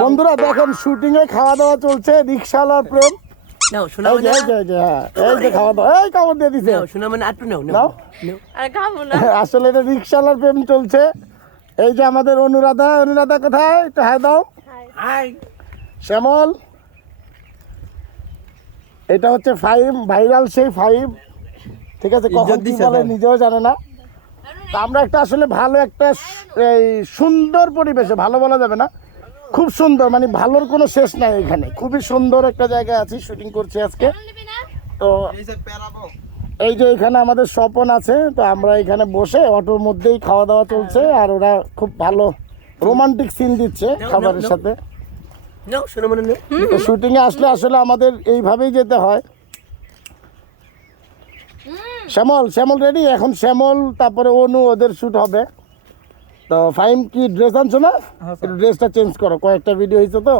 বন্ধুরা দেখেন শুটিং এ খাওয়া দাওয়া চলছে রিক্সাওয়ালার প্রেম। নাও শোনা এই এই যে, এই যে, হ্যাঁ এই যে খাওয়া দাওয়া এই কামড় দিয়ে দিছে। নাও শোনা মানে আটটু নাও নাও। নাও। নাও। আর খাব না। আসলে এটা রিক্সাওয়ালার প্রেম চলছে। এই যে আমাদের অনুরাধা অনুরাধা কোথায়? একটু হাই দাও। হাই। শ্যামল। এটা হচ্ছে ফাইভ ভাইরাল সেই ফাইভ ঠিক আছে কখন কি বলে নিজেও জানে না। তা আমরা একটা আসলে ভালো একটা এই সুন্দর পরিবেশে ভালো বলা যাবে না। খুব সুন্দর মানে ভালোর কোনো শেষ নাই এখানে। খুবই সুন্দর একটা জায়গা আছি শুটিং করছি আজকে। তো এই যে এখানে আমাদের স্বপন আছে তো আমরা এখানে বসে অটোর মধ্যেই খাওয়া দাওয়া চলছে আর ওরা খুব ভালো রোমান্টিক সিন দিচ্ছে খাবারের সাথে। নাও শোনা মানে আসলে আসলে আমাদের এইভাবেই যেতে হয়। শ্যামল শ্যামল রেডি এখন শ্যামল তারপরে অনু ওদের শুট হবে। তো ফাইম কি ড্রেস আনছো না? একটু ড্রেসটা চেঞ্জ করো কয়েকটা ভিডিও হয়েছে তো।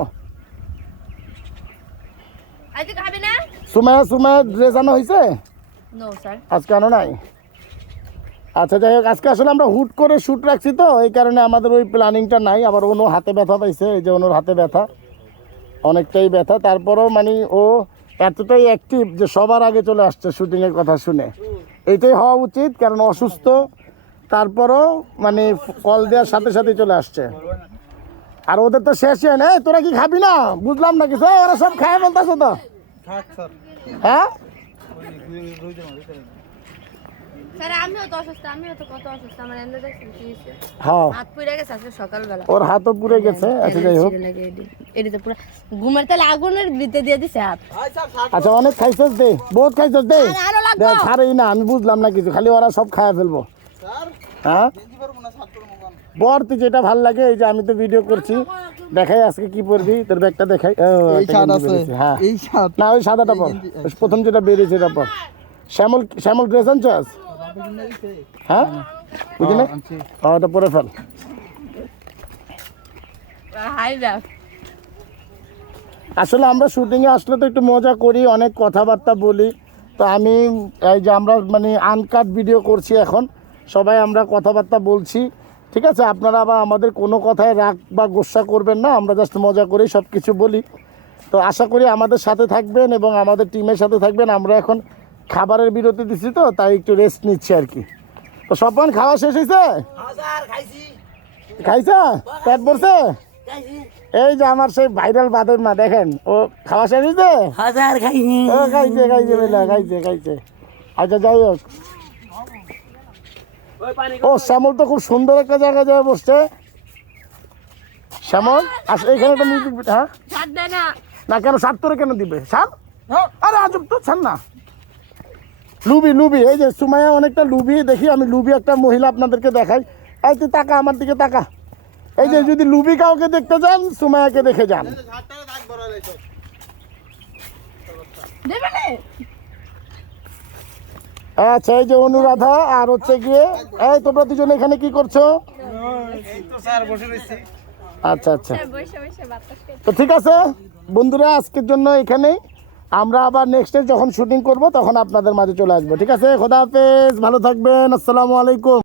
সুমায়া সুমায়া ড্রেস আনা হয়েছে? নো স্যার আজকে আনো নাই? আচ্ছা যাই হোক আজকে আসলে আমরা হুট করে শ্যুট রাখছি তো এই কারণে আমাদের ওই প্ল্যানিংটা নাই আবার অনু হাতে ব্যথা পাইছে এই যে অনুর হাতে ব্যথা অনেকটাই ব্যথা। তারপরেও মানে ও এতটাই অ্যাক্টিভ যে সবার আগে চলে আসছে শুটিংয়ের কথা শুনে। এইটাই হওয়া উচিত কারণ অসুস্থ তারপরও মানে কল দেওয়ার সাথে সাথে চলে আসছে। আর ওদের তো শেষ হয় না। তোরা কি খাবি না? বুঝলাম না কিছু। ওরা সব খায় বলতেছে তো। হ্যাঁ? হ্যাঁ। হাত পুড়ে গেছে আজকে সকালবেলা। ওর হাতও পুড়ে গেছে। আচ্ছা যাই হোক। ঘুমের তালে আগুনের ভিতরে দিয়ে দিছে হাত। আচ্ছা অনেক খাইছস দে। বহুত খাইছস দে। আর আরও ছাড়েই না আমি বুঝলাম না কিছু। খালি ওরা সব খায়া ফেলব। হ্যাঁ? বর তুই যেটা ভালো লাগে এই যে আমি তো ভিডিও করছি। দেখাই আজকে কি পরবি? তোর ব্যাগটা দেখাই। হ্যাঁ। না ওই সাদাটা পর। প্রথম যেটা বেরিয়েছে এটা পর। শ্যামল শ্যামল ড্রেস আনছস? হ্যাঁ? বুঝলি না? ওটা পরে ফেল। আসলে আমরা শুটিংয়ে আসলে তো একটু মজা করি অনেক কথাবার্তা বলি। তো আমি এই যে আমরা মানে আনকাট ভিডিও করছি এখন। সবাই আমরা কথাবার্তা বলছি ঠিক আছে? আপনারা আবার আমাদের কোনো কথায় রাগ বা গোসা করবেন না আমরা জাস্ট মজা করেই সব কিছু বলি। তো আশা করি আমাদের সাথে থাকবেন এবং আমাদের টিমের সাথে থাকবেন। আমরা এখন খাবারের বিরতি দিচ্ছি তো তাই একটু রেস্ট নিচ্ছি আর কি। তো সপান খাওয়া শেষ হয়েছে খাইছি? পেট ভরছে? এই যে আমার সেই ভাইরাল বাদের মা দেখেন ও খাওয়া শেষ হয়েছে খাইছি। ও খাইছে খাইছে বেলা খাইছে খাইছে। আচ্ছা যাই হোক। ও শ্যামল তো খুব সুন্দর একটা জায়গা যায় বসছে। শ্যামল আচ্ছা এখানে একটা মিউজিক হ্যাঁ? না না কেন সাত তোরে কেন দিবে? সাত আরে আজব তো ছাড় না। লুবি লুবি এই যে সুমাইয়া অনেকটা লুবি দেখি আমি লুবি একটা মহিলা আপনাদেরকে দেখাই। এই তুই তাকা আমার দিকে তাকা। এই যে যদি লুবি কাউকে দেখতে যান সুমাইয়াকে দেখে যান। আচ্ছা এই যে অনুরাধা আর হচ্ছে গিয়ে এই তোমরা দুজন এখানে কি করছ? আচ্ছা আচ্ছা। তো ঠিক আছে বন্ধুরা আজকের জন্য এখানেই। আমরা আবার নেক্সট যখন শুটিং করব তখন আপনাদের মাঝে চলে আসব। ঠিক আছে খোদা হাফেজ ভালো থাকবেন আসসালামু আলাইকুম।